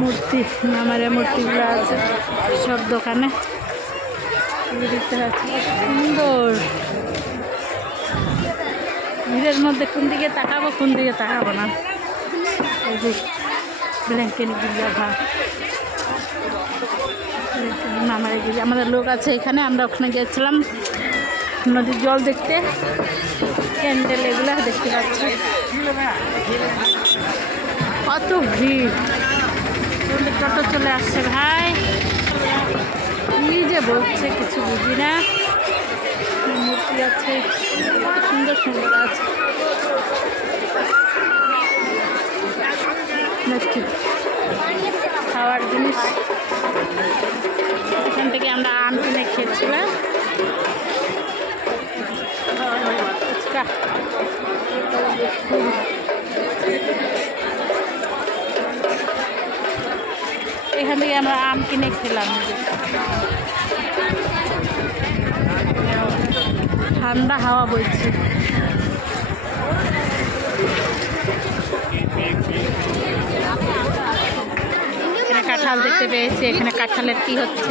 মূর্তি আমার মূর্তিগুলো আছে সব দোকানে দেখতে পাচ্ছি সুন্দর। ভিড়ের মধ্যে কোন দিকে তাকাবো কোন দিকে তাকাবো না। এই যে ব্ল্যাঙ্কেট গির্জা ভাব আমাদের লোক আছে এখানে। আমরা ওখানে গিয়েছিলাম নদীর জল দেখতে, ক্যান্ডেল এগুলো দেখতে পাচ্ছি। কত ভিড়, টোটো চলে আসছে ভাই। নিজে বলছে কিছু বুঝি না। মূর্তি আছে সুন্দর সুন্দর আছে। খাওয়ার জিনিস এখান থেকে আমরা আম কিনে খেয়েছিলাম। ফুচকা এখান থেকে আমরা আম কিনে খেলাম। ঠান্ডা হাওয়া বইছে। এখানে কাঁঠাল দেখতে পেয়েছি। এখানে কাঁঠালের কি হচ্ছে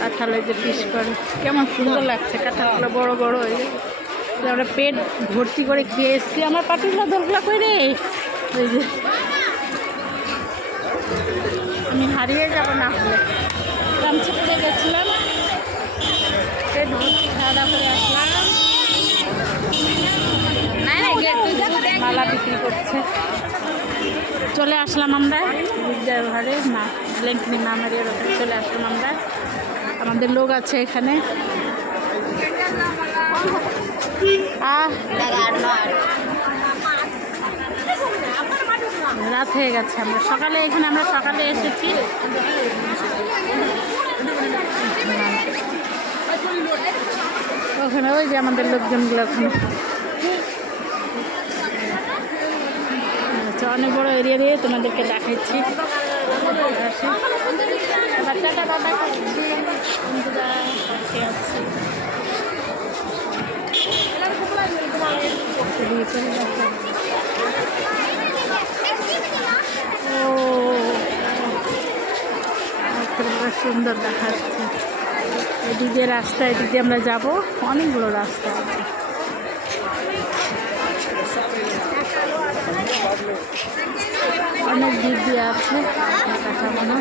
কাঁঠালের যে পিস করে কেমন সুন্দর লাগছে। কাঁঠালগুলো বড় বড় হয়ে আমরা পেট ভর্তি করে খেয়ে এসছি। আমার পাটিগুলো দোলগুলা করে ওই যে আমি হারিয়ে যাব না হলে। রামচপুরে গেছিলাম, পেট ভর্তি খাওয়া দাওয়া করে আসলাম। মালা বিক্রি করছে। চলে আসলাম আমরা গির্জার ঘরে, না ব্ল্যাঙ্কিনি মামারিয়ার ওখানে চলে আসলাম আমরা। আমাদের লোক আছে এখানে। রাত হয়ে গেছে। আমরা সকালে সকালে এসেছি। ওখানে ওই যে আমাদের লোকজনগুলো ওখানে অনেক বড় এরিয়া দিয়ে তোমাদেরকে দেখাচ্ছি। বাচ্চাটা বাবা করছি সুন্দর দেখাচ্ছে। এদিকে রাস্তা, এদিকে আমরা যাব। অনেকগুলো রাস্তা আছে। অনেক দিক দিয়ে আছে কাঠামো।